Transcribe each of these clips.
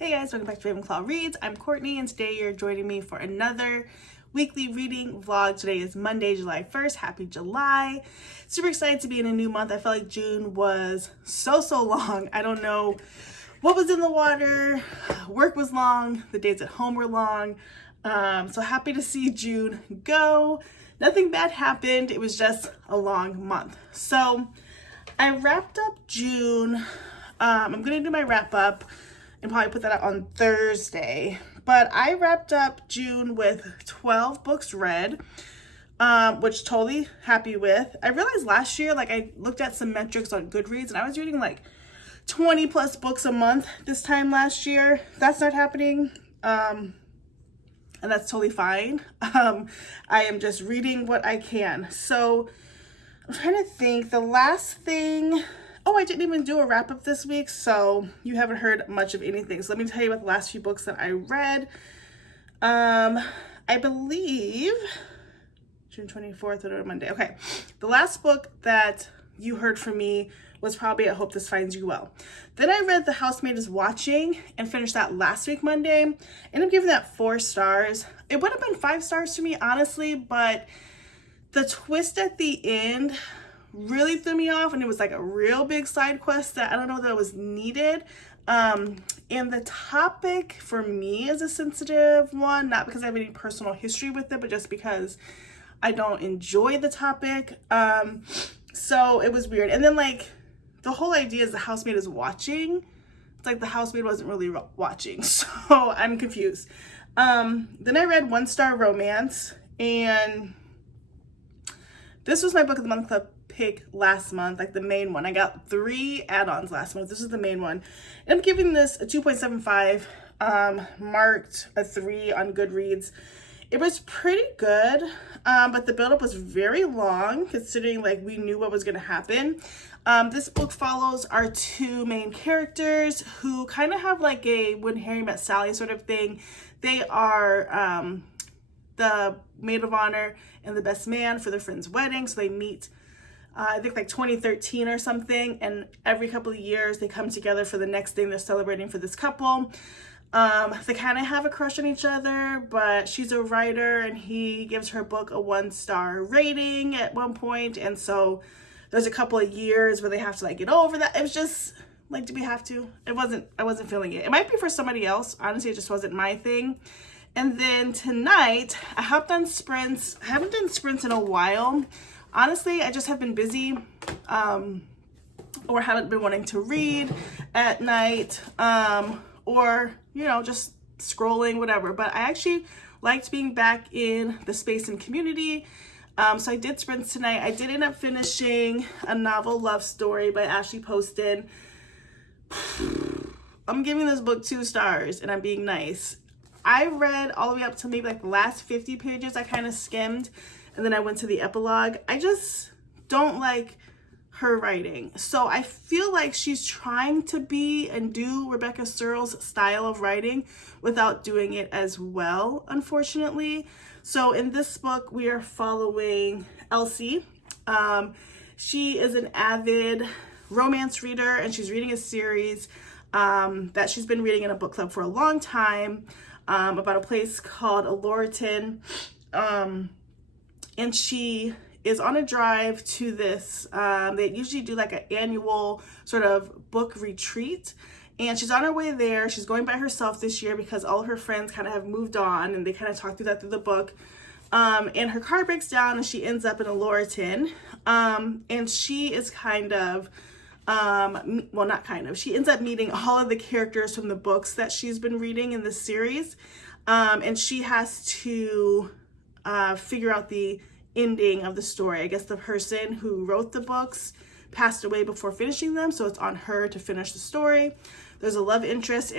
Hey guys, welcome back to Ravenclaw Reads. I'm Courtney and today you're joining me for another weekly reading vlog. Today is Monday, July 1st. Happy July. Super excited to be in a new month. I felt like June was so long. I don't know what was in the water. Work was long. The days at home were long. So happy to see June go. Nothing bad happened. It was just a long month. So I wrapped up June. I'm going to do my wrap up and probably put that out on Thursday. But I wrapped up June with 12 books read, which totally happy with. I realized last year, I looked at some metrics on Goodreads and I was reading 20 plus books a month this time last year. That's not happening. And that's totally fine. I am just reading what I can. So I'm trying to think. The last thing, I didn't even do a wrap up this week, so you haven't heard much of anything. So let me tell you about the last few books that I read. I believe June 24th or Monday. Okay. The last book that you heard from me was probably I Hope This Finds You Well. Then I read The Housemaid is Watching and finished that last week Monday. Ended up giving that 4 stars. It would have been 5 stars to me, honestly, but the twist at the end really threw me off, and it was a real big side quest that I don't know that was needed. And the topic for me is a sensitive one, not because I have any personal history with it, but just because I don't enjoy the topic. So it was weird. And then the whole idea is the housemaid is watching. It's the housemaid wasn't really watching, so I'm confused. Then I read One Star Romance, and this was my book of the month club pick last month, the main one. I got 3 add-ons last month. This is the main one. And I'm giving this a 2.75, marked a 3 on Goodreads. It was pretty good, but the buildup was very long considering we knew what was going to happen. This book follows our 2 main characters who kind of have a When Harry Met Sally sort of thing. They are the maid of honor and the best man for their friend's wedding. So they meet I think 2013 or something, and every couple of years they come together for the next thing they're celebrating for this couple. They kind of have a crush on each other, but she's a writer and he gives her book a 1-star rating at one point, and so there's a couple of years where they have to get over that. It was just do we have to? I wasn't feeling it. It might be for somebody else. Honestly, it just wasn't my thing. And then tonight I hopped on sprints. I haven't done sprints in a while. Honestly, I just have been busy, or haven't been wanting to read at night, or, just scrolling, whatever. But I actually liked being back in the space and community. So I did sprints tonight. I did end up finishing a novel love story by Ashley Poston. I'm giving this book 2 stars, and I'm being nice. I read all the way up to maybe the last 50 pages. I kind of skimmed. And then I went to the epilogue. I just don't like her writing. So I feel like she's trying to be and do Rebecca Searle's style of writing without doing it as well, unfortunately. So in this book, we are following Elsie. She is an avid romance reader, and she's reading a series that she's been reading in a book club for a long time, about a place called Handwritten. And she is on a drive to this, they usually do an annual sort of book retreat. And she's on her way there. She's going by herself this year because all of her friends kind of have moved on, and they kind of talk through that through the book. And her car breaks down and she ends up in Handwritten. And she is she ends up meeting all of the characters from the books that she's been reading in this series. And she has to figure out the ending of the story. I guess the person who wrote the books passed away before finishing them, so it's on her to finish the story. There's a love interest,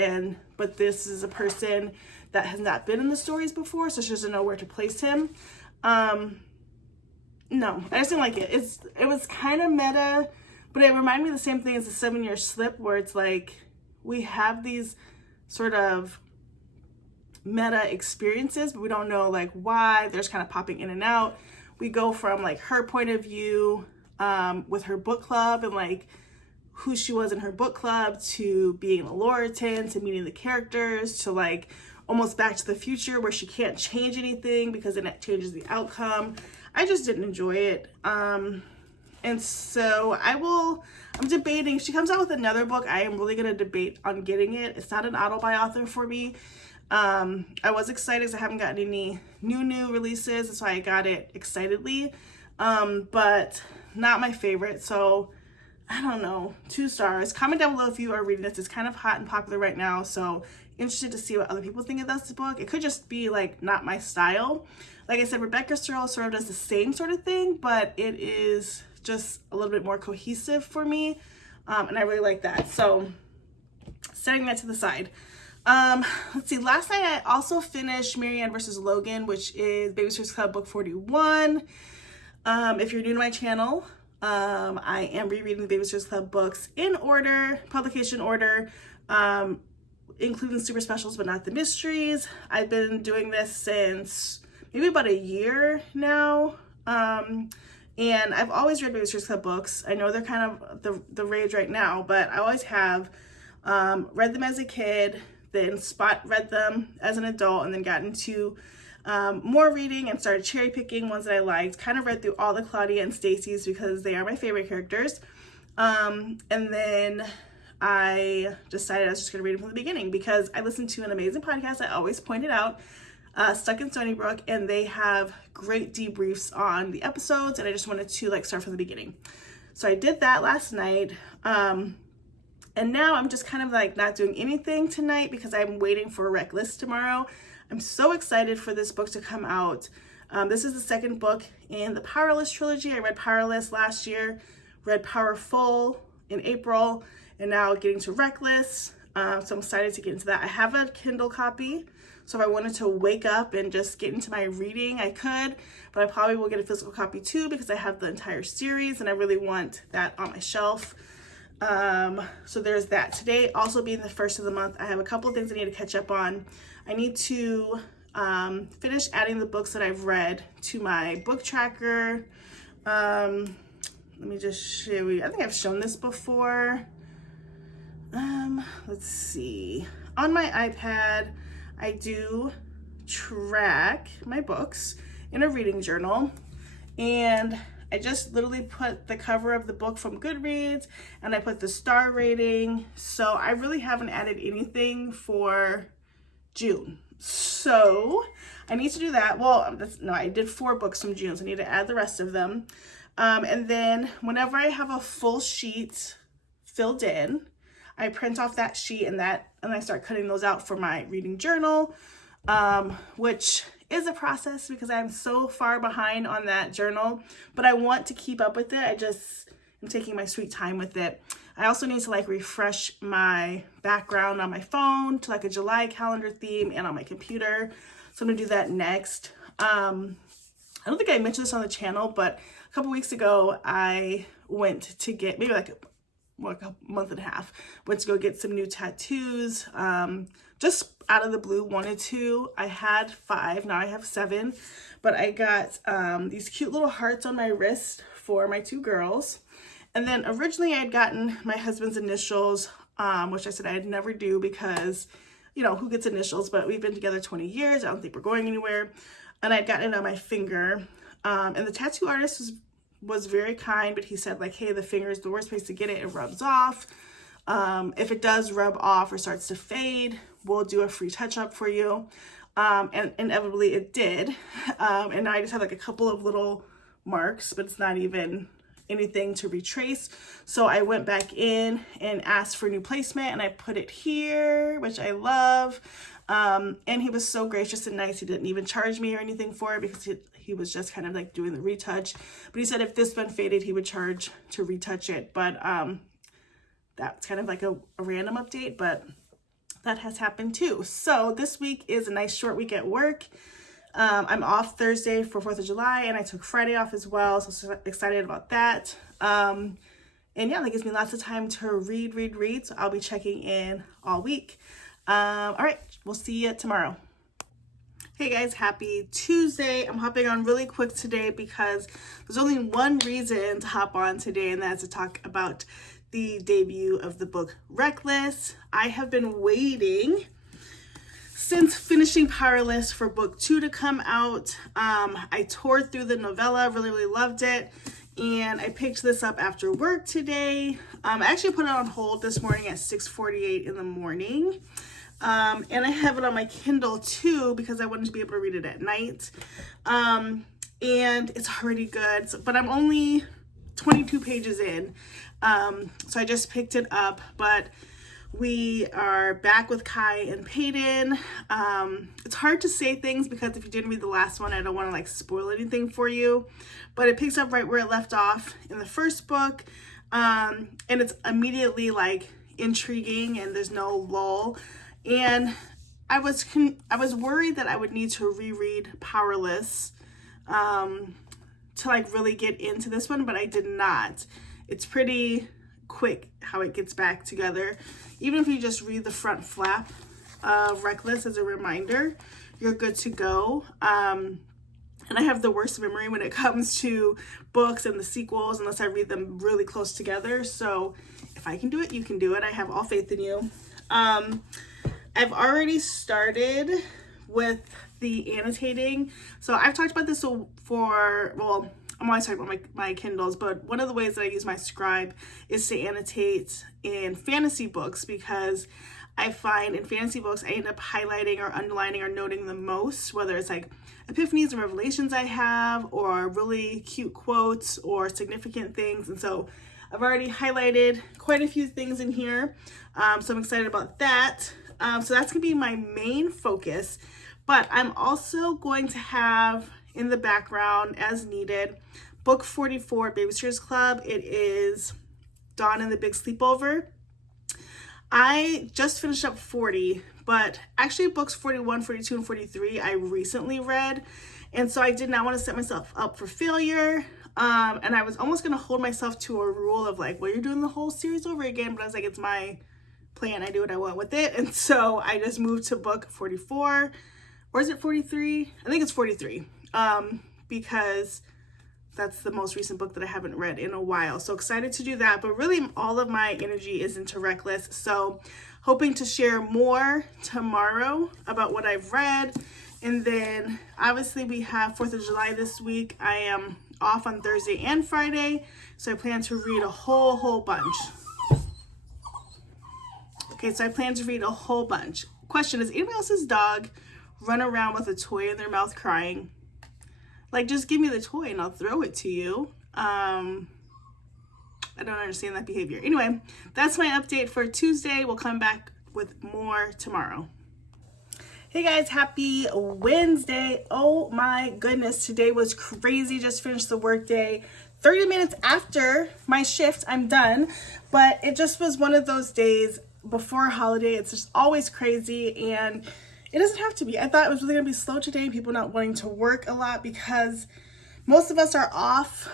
but this is a person that has not been in the stories before, so she doesn't know where to place him. No, I just didn't like it. It was kind of meta, but it reminded me of the same thing as the 7-Year Slip, where it's we have these sort of meta experiences, but we don't know why. They're just kind of popping in and out. We go from her point of view with her book club and who she was in her book club, to being a Lauraton, to meeting the characters, to like almost Back to the Future where she can't change anything because then it changes the outcome. I just didn't enjoy it. And so I'm debating. If she comes out with another book, I am really going to debate on getting it. It's not an auto-buy author for me. I was excited because I haven't gotten any new releases. That's why I got it excitedly. But not my favorite. So I don't know, 2 stars. Comment down below if you are reading this. It's kind of hot and popular right now. So interested to see what other people think of this book. It could just be like not my style. Like I said, Rebecca Searle sort of does the same sort of thing, but it is just a little bit more cohesive for me. And I really like that. So setting that to the side. Let's see, last night I also finished Marianne versus Logan, which is Babysitters Club book 41. If you're new to my channel, I am rereading the Babysitters Club books in order, publication order, including super specials, but not the mysteries. I've been doing this since maybe about a year now. And I've always read Babysitters Club books. I know they're kind of the rage right now, but I always have read them as a kid, then read them as an adult, and then got into more reading and started cherry picking ones that I liked. Kind of read through all the Claudia and Stacy's because they are my favorite characters. And then I decided I was just going to read them from the beginning because I listened to an amazing podcast I always pointed out, Stuck in Stony Brook, and they have great debriefs on the episodes, and I just wanted to like start from the beginning. So I did that last night. And now I'm just kind of like not doing anything tonight because I'm waiting for a rec list tomorrow. I'm so excited for this book to come out. This is the second book in the Powerless trilogy. I read Powerless last year, read Powerful in April, and now getting to Reckless. So I'm excited to get into that. I have a Kindle copy, so if I wanted to wake up and just get into my reading, I could, but I probably will get a physical copy too because I have the entire series and I really want that on my shelf. So there's that. Today also being the first of the month, I have a couple of things I need to catch up on. I need to finish adding the books that I've read to my book tracker. Let me just show you. I think I've shown this before. Let's see. On my iPad, I do track my books in a reading journal, and I just literally put the cover of the book from Goodreads and I put the star rating. So I really haven't added anything for June. So I need to do that. Well, no, I did 4 books from June, so I need to add the rest of them. And then whenever I have a full sheet filled in, I print off that sheet and I start cutting those out for my reading journal, which is a process because I'm so far behind on that journal, but I want to keep up with it. I just am taking my sweet time with it. I also need to like refresh my background on my phone to like a July calendar theme and on my computer. So I'm gonna do that next. I don't think I mentioned this on the channel, but a couple weeks ago, I went to get, maybe like a month and a half, went to go get some new tattoos. Just out of the blue, wanted to. I had 5, now I have 7, but I got these cute little hearts on my wrist for my 2 girls. And then originally I had gotten my husband's initials, which I said I'd never do because, you know, who gets initials? But we've been together 20 years. I don't think we're going anywhere. And I'd gotten it on my finger. And the tattoo artist was very kind, but he said like, hey, the finger is the worst place to get it. It rubs off. If it does rub off or starts to fade, we'll do a free touch-up for you. And inevitably it did. And now I just have like a couple of little marks, but it's not even anything to retrace. So I went back in and asked for new placement, and I put it here, which I love. And he was so gracious and nice. He didn't even charge me or anything for it because he was just kind of like doing the retouch. But he said if this one faded, he would charge to retouch it. But that's kind of like a random update, but that has happened too. So this week is a nice short week at work. I'm off Thursday for 4th of July, and I took Friday off as well, so excited about that. And yeah, that gives me lots of time to read, so I'll be checking in all week. All right, we'll see you tomorrow. Hey guys, happy Tuesday. I'm hopping on really quick today because there's only one reason to hop on today, and that's to talk about the debut of the book Reckless. I have been waiting since finishing Powerless for book 2 to come out. I toured through the novella, really loved it, and I picked this up after work today. I actually put it on hold this morning at 6:48 in the morning. And I have it on my Kindle too because I wanted to be able to read it at night. And it's already good, but I'm only 22 pages in. So I just picked it up, but we are back with Kai and Peyton. It's hard to say things because if you didn't read the last one, I don't want to like spoil anything for you, but it picks up right where it left off in the first book. And it's immediately like intriguing and there's no lull. And I was worried that I would need to reread Powerless, to like really get into this one, but I did not. It's pretty quick how it gets back together. Even if you just read the front flap of Reckless as a reminder, you're good to go. And I have the worst memory when it comes to books and the sequels unless I read them really close together. So if I can do it, you can do it. I have all faith in you. I've already started with the annotating. So I've talked about this well, I'm always talking about my Kindles, but one of the ways that I use my scribe is to annotate in fantasy books, because I find in fantasy books, I end up highlighting or underlining or noting the most, whether it's like epiphanies and revelations I have, or really cute quotes or significant things. And so I've already highlighted quite a few things in here. So I'm excited about that. So that's gonna be my main focus, but I'm also going to have in the background as needed, book 44, Babysitters Club. It is Dawn and the Big Sleepover. I just finished up 40, but actually books 41, 42, and 43 I recently read. And so I did not want to set myself up for failure. And I was almost going to hold myself to a rule of like, well, you're doing the whole series over again. But I was like, it's my plan. I do what I want with it. And so I just moved to book 44. Or is it 43? I think it's 43. Because that's the most recent book that I haven't read in a while. So excited to do that. But really all of my energy is into Reckless. So hoping to share more tomorrow about what I've read. And then obviously we have 4th of July this week. I am off on Thursday and Friday. So I plan to read a whole bunch. Okay, so I plan to read a whole bunch. Question, does anybody else's dog run around with a toy in their mouth crying? Like, just give me the toy and I'll throw it to you. I don't understand that behavior. Anyway, that's my update for Tuesday. We'll come back with more tomorrow. Hey guys, happy Wednesday. Oh my goodness, today was crazy. Just finished the workday. 30 minutes after my shift, I'm done. But it just was one of those days before a holiday. It's just always crazy, and it doesn't have to be. I thought it was really gonna be slow today, people not wanting to work a lot because most of us are off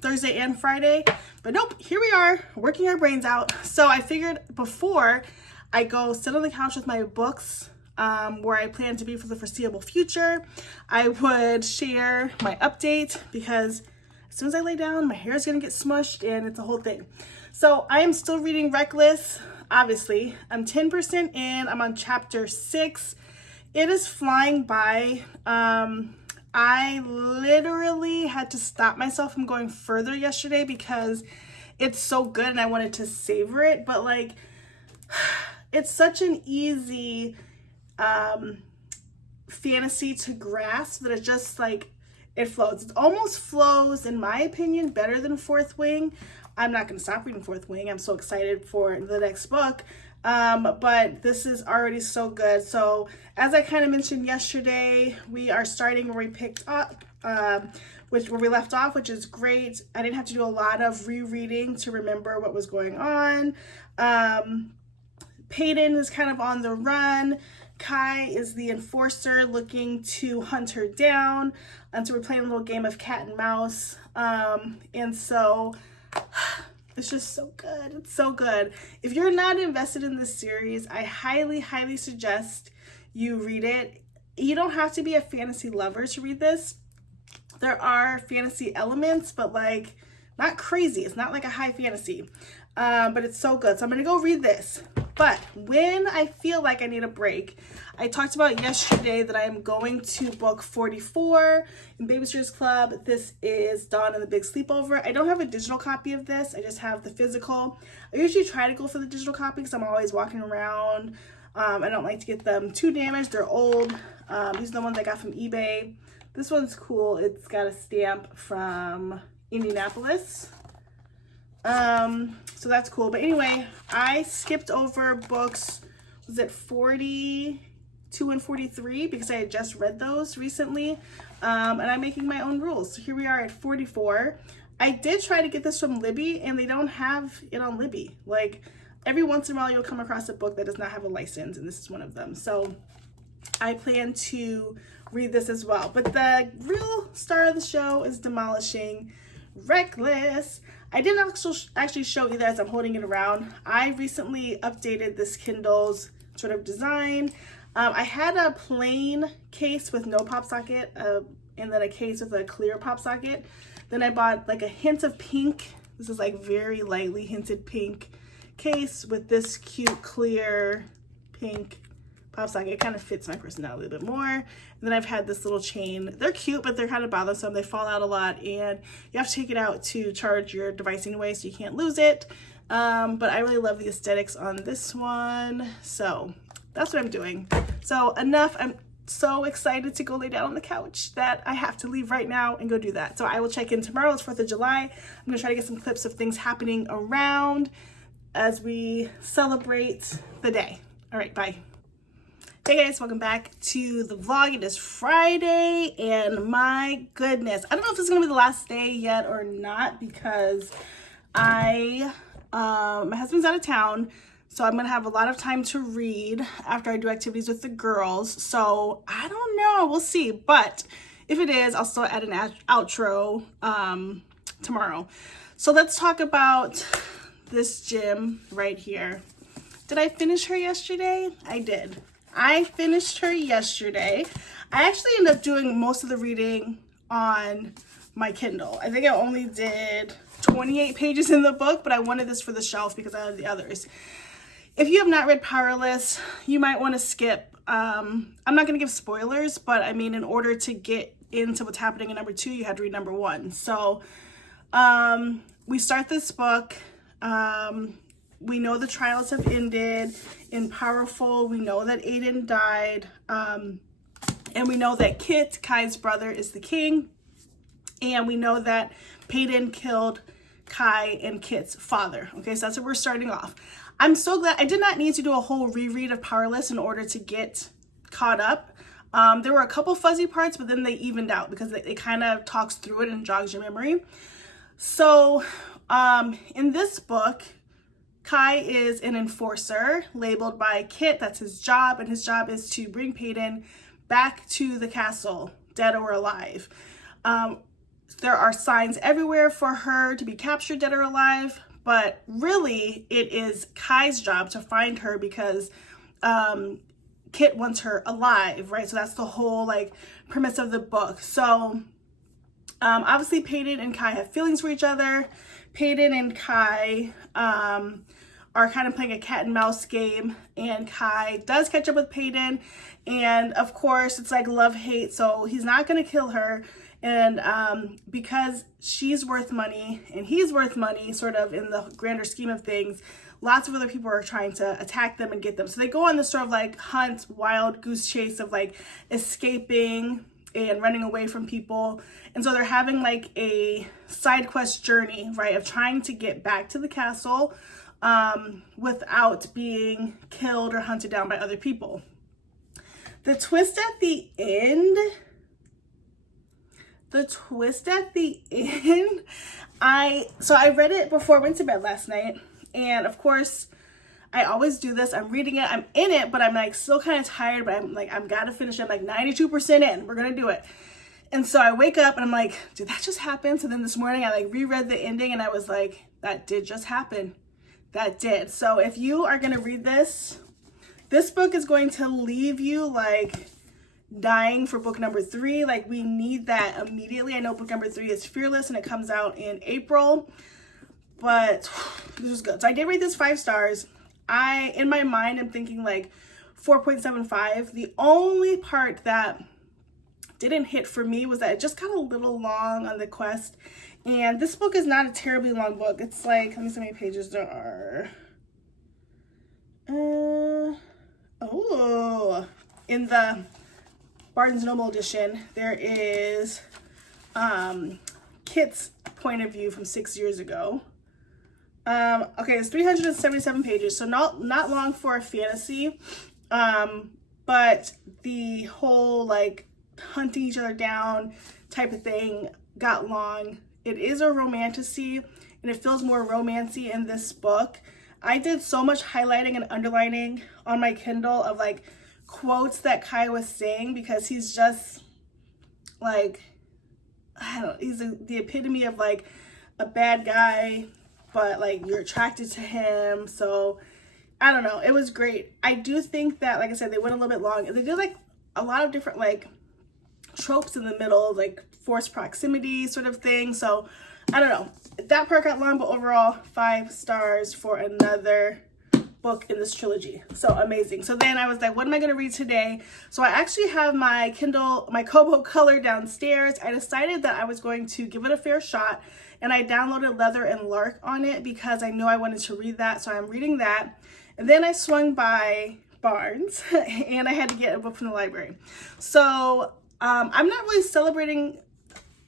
Thursday and Friday, but nope, here we are working our brains out. So I figured before I go sit on the couch with my books, where I plan to be for the foreseeable future, I would share my update, because as soon as I lay down, my hair is gonna get smushed and it's a whole thing. So I am still reading Reckless. Obviously, I'm 10% in. I'm on chapter 6. It is flying by. I literally had to stop myself from going further yesterday because it's so good and I wanted to savor it. But like, it's such an easy fantasy to grasp that it just like, it flows. It almost flows, in my opinion, better than Fourth Wing. I'm not going to stop reading Fourth Wing. I'm so excited for the next book. But this is already so good. So as I kind of mentioned yesterday, we are starting where we picked up, where we left off, which is great. I didn't have to do a lot of rereading to remember what was going on. Peyton is kind of on the run. Kai is the enforcer looking to hunt her down. And so we're playing a little game of cat and mouse. And so it's just so good. It's so good. If you're not invested in this series, I highly suggest you read it. You don't have to be a fantasy lover to read this. There are fantasy elements, but like not crazy. It's not like a high fantasy. but it's so good. So I'm gonna go read this. But when I feel like I need a break, I talked about yesterday that I am going to book 44 in Babysitters Club. This is Dawn and the Big Sleepover. I don't have a digital copy of this. I just have the physical. I usually try to go for the digital copy because I'm always walking around. I don't like to get them too damaged. They're old. These are the ones I got from eBay. This one's cool. It's got a stamp from Indianapolis. So that's cool. But anyway, I skipped over books, was it 42 and 43? Because I had just read those recently. And I'm making my own rules. So here we are at 44. I did try to get this from Libby, and they don't have it on Libby. Like, every once in a while you'll come across a book that does not have a license, and this is one of them. So I plan to read this as well. But the real star of the show is Demolishing Reckless. I didn't actually show either as I'm holding it around. I recently updated this Kindle's sort of design. I had a plain case with no pop socket, and then a case with a clear pop socket. Then I bought like a hint of pink. This is like very lightly hinted pink case with this cute clear pink pop socket. It kind of fits my personality a little bit more. And then I've had this little chain. They're cute, but they're kind of bothersome. They fall out a lot, and you have to take it out to charge your device anyway, so you can't lose it. But I really love the aesthetics on this one. So that's what I'm doing. So enough. I'm so excited to go lay down on the couch that I have to leave right now and go do that. So I will check in tomorrow. It's 4th of July. I'm going to try to get some clips of things happening around as we celebrate the day. All right, bye. Hey guys, welcome back to the vlog. It is Friday, and my goodness, I don't know if this is gonna be the last day yet or not, because my husband's out of town, so I'm gonna have a lot of time to read after I do activities with the girls. So I don't know, we'll see. But if it is, I'll still add an outro tomorrow. So let's talk about this gym right here. Did I finish her yesterday? I did. I finished her yesterday. I actually ended up doing most of the reading on my Kindle. I think I only did 28 pages in the book, but I wanted this for the shelf because I have the others. If you have not read Powerless, you might want to skip. I'm not going to give spoilers, but I mean, in order to get into what's happening in number 2, you had to read number 1. So we start this book. We know the trials have ended. In Powerful, we know that Aiden died. And we know that Kit, Kai's brother, is the king. And we know that Peyton killed Kai and Kit's father. Okay, so that's where we're starting off. I'm so glad I did not need to do a whole reread of Powerless in order to get caught up. There were a couple fuzzy parts, but then they evened out because it kind of talks through it and jogs your memory. So in this book, Kai is an enforcer labeled by Kit. That's his job, and his job is to bring Peyton back to the castle, dead or alive. There are signs everywhere for her to be captured, dead or alive, but really it is Kai's job to find her because Kit wants her alive, right? So that's the whole like premise of the book. So obviously Peyton and Kai have feelings for each other. Peyton and Kai are kind of playing a cat and mouse game, and Kai does catch up with Peyton, and of course it's like love-hate, so he's not going to kill her, and because she's worth money and he's worth money, sort of in the grander scheme of things, lots of other people are trying to attack them and get them. So they go on this sort of like hunt, wild goose chase of like escaping and running away from people. And so they're having like a side quest journey, right, of trying to get back to the castle without being killed or hunted down by other people. The twist at the end, I read it before I went to bed last night, and of course I always do this. I'm reading it, I'm in it, but I'm like still kind of tired, but I'm like, I've got to finish it. I'm like 92% in, we're gonna do it. And so I wake up and I'm like, did that just happen? So then this morning I like reread the ending and I was like, that did just happen. That did. So if you are gonna read this book is going to leave you like dying for book number 3. Like we need that immediately. I know book number 3 is Fearless and it comes out in April. but this was good. So I did rate this 5 stars. In my mind, I'm thinking like 4.75. The only part that didn't hit for me was that it just got a little long on the quest. And this book is not a terribly long book. It's like, let me see how many pages there are. In the Barnes & Noble edition, there is Kit's point of view from 6 years ago. Okay, it's 377 pages, so not long for a fantasy. But the whole like hunting each other down type of thing got long. It is a romantasy, and it feels more romancy in this book. I did so much highlighting and underlining on my Kindle of like quotes that Kai was saying, because he's just like, I don't know, he's the epitome of like a bad guy, but like you're attracted to him. So I don't know, it was great. I do think that, like I said, they went a little bit long. They did like a lot of different like tropes in the middle, like forced proximity sort of thing. So I don't know, that part got long, but overall 5 stars for another book in this trilogy. So amazing. So then I was like, what am I going to read today? So I actually have my Kindle, my Kobo Color downstairs. I decided that I was going to give it a fair shot, and I downloaded Leather and Lark on it because I knew I wanted to read that. So I'm reading that. And then I swung by Barnes and I had to get a book from the library. So I'm not really celebrating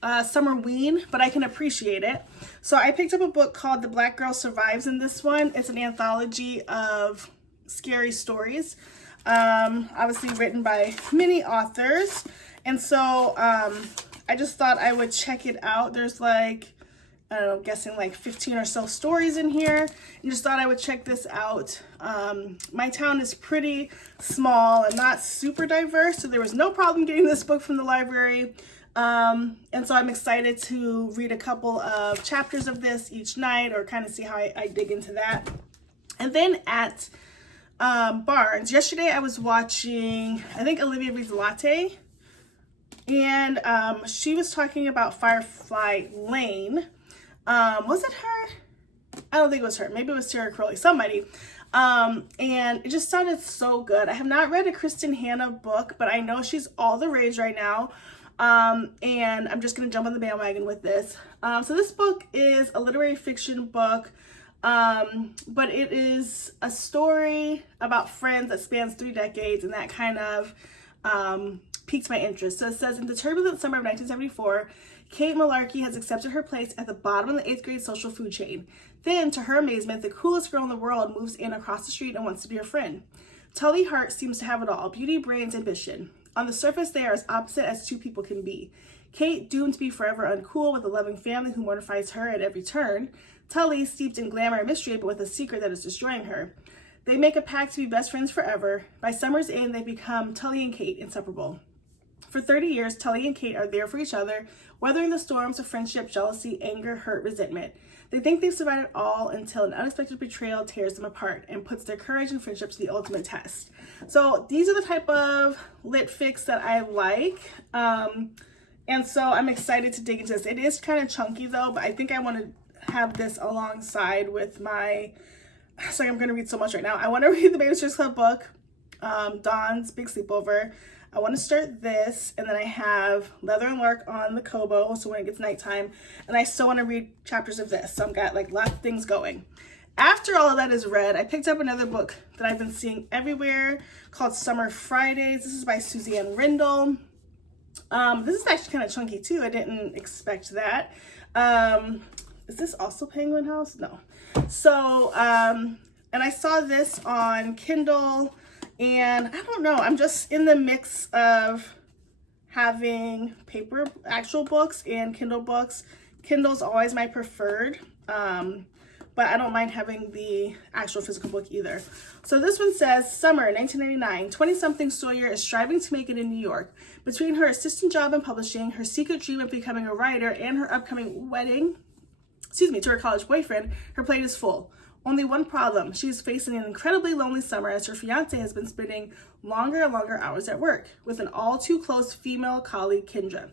Summerween, but I can appreciate it. So I picked up a book called The Black Girl Survives in this one. It's an anthology of scary stories, obviously written by many authors. And so I just thought I would check it out. There's like, I don't know, guessing like 15 or so stories in here, and just thought I would check this out. My town is pretty small and not super diverse, so there was no problem getting this book from the library. And so I'm excited to read a couple of chapters of this each night, or kind of see how I dig into that. And then at Barnes, yesterday I was watching, I think Olivia Reads Latte, and she was talking about Firefly Lane. Was it her? I don't think it was her. Maybe it was Sarah Crowley, somebody. And it just sounded so good. I have not read a Kristen Hanna book, but I know she's all the rage right now. And I'm just going to jump on the bandwagon with this. So this book is a literary fiction book, but it is a story about friends that spans 3 decades, and that kind of piqued my interest. So it says, in the turbulent summer of 1974, Kate Malarkey has accepted her place at the bottom of the 8th grade social food chain. Then, to her amazement, the coolest girl in the world moves in across the street and wants to be her friend. Tully Hart seems to have it all: beauty, brains, ambition. On the surface, they are as opposite as 2 people can be. Kate, doomed to be forever uncool with a loving family who mortifies her at every turn. Tully, steeped in glamour and mystery, but with a secret that is destroying her. They make a pact to be best friends forever. By summer's end, they become Tully and Kate, inseparable. For 30 years, Tully and Kate are there for each other, weathering the storms of friendship, jealousy, anger, hurt, resentment. They think they've survived it all until an unexpected betrayal tears them apart and puts their courage and friendship to the ultimate test. So these are the type of lit fics that I like. And so I'm excited to dig into this. It is kind of chunky though, but I think I want to have this alongside with my, it's like I'm going to read so much right now. I want to read the Babysitters Club book, Dawn's Big Sleepover. I want to start this, and then I have Leather and Lark on the Kobo, so when it gets nighttime, and I still want to read chapters of this, so I've got like lots of things going. After all of that is read, I picked up another book that I've been seeing everywhere called Summer Fridays. This is by Suzanne Rindle. This is actually kind of chunky too. I didn't expect that. Is this also Penguin House? No. So, and I saw this on Kindle. And I don't know, I'm just in the mix of having paper, actual books and Kindle books. Kindle's always my preferred, but I don't mind having the actual physical book either. So this one says, Summer 1999, 20-something Sawyer is striving to make it in New York. Between her assistant job in publishing, her secret dream of becoming a writer, and her upcoming wedding, to her college boyfriend, her plate is full. Only one problem: she's facing an incredibly lonely summer as her fiance has been spending longer and longer hours at work with an all too close female colleague, Kendra.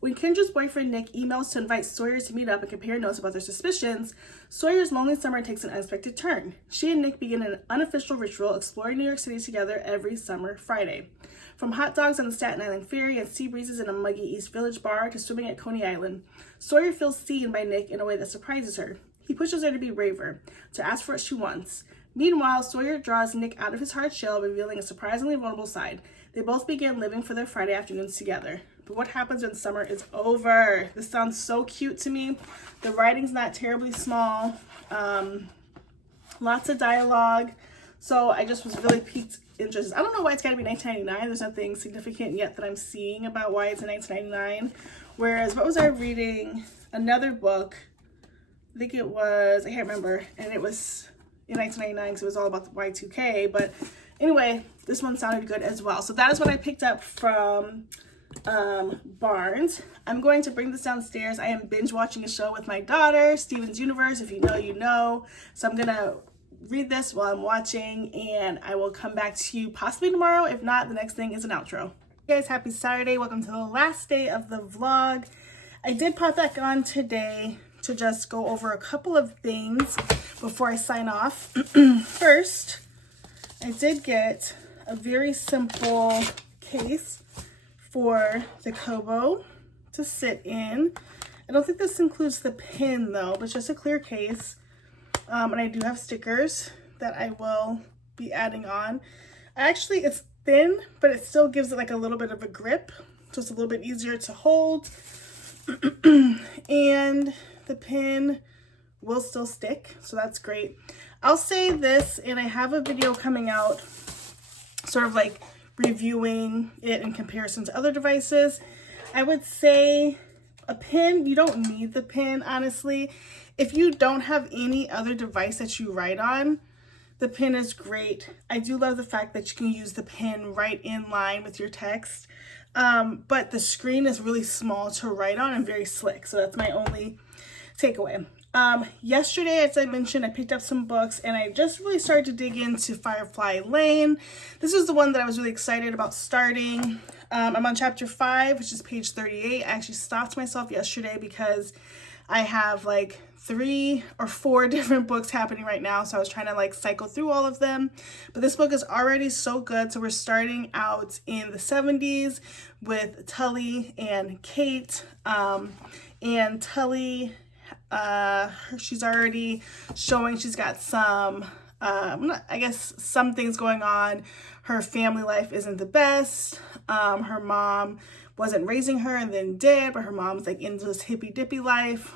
When Kendra's boyfriend Nick emails to invite Sawyer to meet up and compare notes about their suspicions, Sawyer's lonely summer takes an unexpected turn. She and Nick begin an unofficial ritual exploring New York City together every summer Friday. From hot dogs on the Staten Island Ferry and sea breezes in a muggy East Village bar to swimming at Coney Island, Sawyer feels seen by Nick in a way that surprises her. He pushes her to be braver, to ask for what she wants. Meanwhile, Sawyer draws Nick out of his hard shell, revealing a surprisingly vulnerable side. They both begin living for their Friday afternoons together. But what happens when summer is over? This sounds so cute to me. The writing's not terribly small. Lots of dialogue. So I just was really piqued interest. I don't know why it's got to be 1999. There's nothing significant yet that I'm seeing about why it's in 1999. Whereas, what was I reading? Another book. I think it was, I can't remember. And it was in 1999 because it was all about the Y2K. But anyway, this one sounded good as well. So that is what I picked up from Barnes. I'm going to bring this downstairs. I am binge watching a show with my daughter, Steven's Universe. If you know, you know. So I'm going to read this while I'm watching, and I will come back to you possibly tomorrow. If not, the next thing is an outro. Hey guys, happy Saturday. Welcome to the last day of the vlog. I did pop back on today to just go over a couple of things before I sign off. First, I did get a very simple case for the Kobo to sit in. I don't think this includes the pin though, but it's just a clear case. And I do have stickers that I will be adding on. Actually, it's thin, but it still gives it like a little bit of a grip, so it's a little bit easier to hold. And the pin will still stick, so that's great. I'll say this, and I have a video coming out sort of like reviewing it in comparison to other devices. I would say a pin, you don't need the pin, honestly. If you don't have any other device that you write on, the pin is great. I do love the fact that you can use the pin right in line with your text. But the screen is really small to write on and very slick. So that's my only takeaway. Yesterday, as I mentioned, I picked up some books and I just really started to dig into Firefly Lane. This was the one that I was really excited about starting. I'm on chapter 5, which is page 38. I actually stopped myself yesterday because I have like 3 or 4 different books happening right now, so I was trying to like cycle through all of them. But this book is already so good. So we're starting out in the 70s with Tully and Kate. And Tully, she's already showing she's got some, I guess some things going on. Her family life isn't the best. Her mom wasn't raising her and then did, but her mom's like into this hippy dippy life.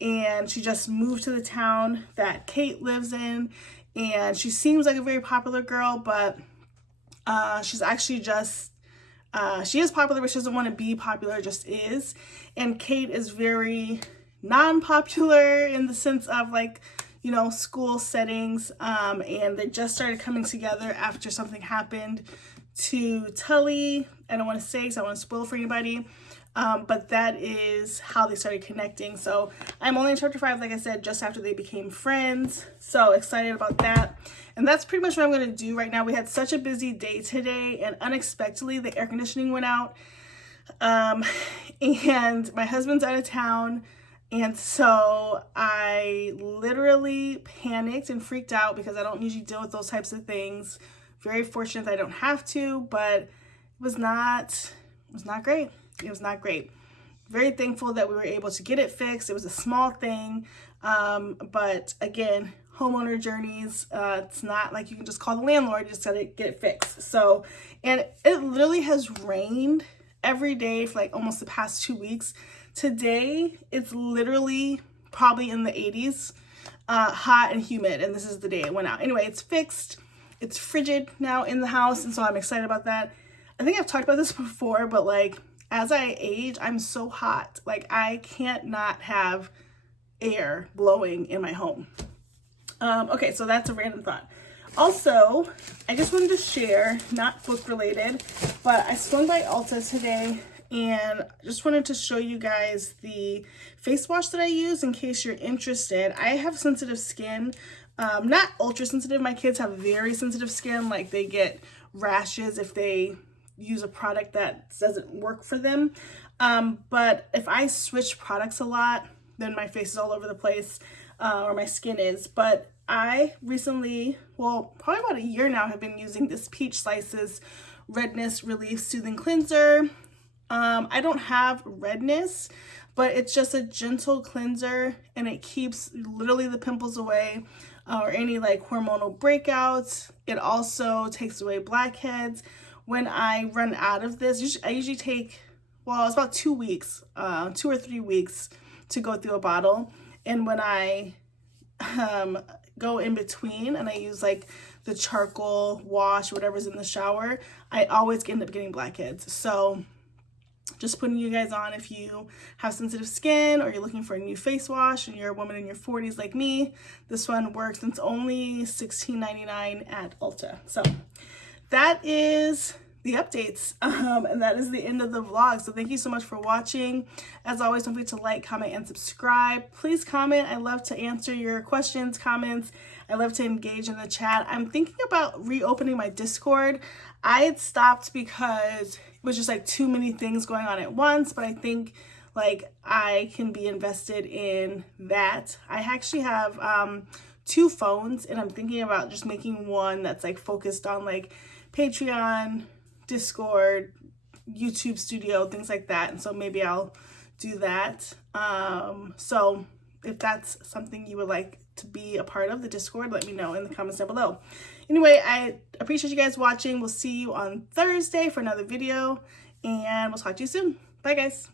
And she just moved to the town that Kate lives in, and she seems like a very popular girl, but she's actually just, she is popular, but she doesn't want to be popular, just is. And Kate is very non-popular in the sense of like, you know, school settings, and they just started coming together after something happened to Tully. I don't want to say, because I don't want to spoil for anybody. But that is how they started connecting. So I'm only in chapter 5, like I said, just after they became friends. So excited about that. And that's pretty much what I'm going to do right now. We had such a busy day today, and unexpectedly the air conditioning went out. And my husband's out of town. And so I literally panicked and freaked out because I don't usually deal with those types of things. Very fortunate that I don't have to, but it was not great. It was not great. Very thankful that we were able to get it fixed. It was a small thing, but again, homeowner journeys, it's not like you can just call the landlord, you just gotta get it fixed. So, and it literally has rained every day for like almost the past 2 weeks. Today, it's literally probably in the 80s, hot and humid, and this is the day it went out. Anyway, it's fixed. It's frigid now in the house, and so I'm excited about that. I think I've talked about this before, but like, as I age, I'm so hot. Like, I can't not have air blowing in my home. Okay, so that's a random thought. Also, I just wanted to share, not book related, but I swung by Ulta today and just wanted to show you guys the face wash that I use in case you're interested. I have sensitive skin, not ultra sensitive. My kids have very sensitive skin, like they get rashes if they use a product that doesn't work for them. But if I switch products a lot, then my face is all over the place, or my skin is. But I recently, well, probably about a year now, have been using this Peach Slices Redness Relief Soothing Cleanser. I don't have redness, but it's just a gentle cleanser, and it keeps literally the pimples away, or any like hormonal breakouts. It also takes away blackheads. When I run out of this, I usually take, well, it's about 2 weeks, 2 or 3 weeks to go through a bottle. And when I go in between and I use like the charcoal wash, whatever's in the shower, I always end up getting blackheads. So just putting you guys on, if you have sensitive skin or you're looking for a new face wash and you're a woman in your 40s like me, this one works. It's only $16.99 at Ulta. So that is the updates, and that is the end of the vlog. So thank you so much for watching. As always, don't forget to like, comment, and subscribe. Please comment. I love to answer your questions, comments. I love to engage in the chat. I'm thinking about reopening my Discord. I had stopped because it was just like too many things going on at once, but I think like I can be invested in that. I actually have 2 phones, and I'm thinking about just making one that's like focused on like Patreon, Discord, YouTube Studio, things like that. And so maybe I'll do that. So if that's something you would like to be a part of, the Discord, let me know in the comments down below. Anyway, I appreciate you guys watching. We'll see you on Thursday for another video, and we'll talk to you soon. Bye, guys.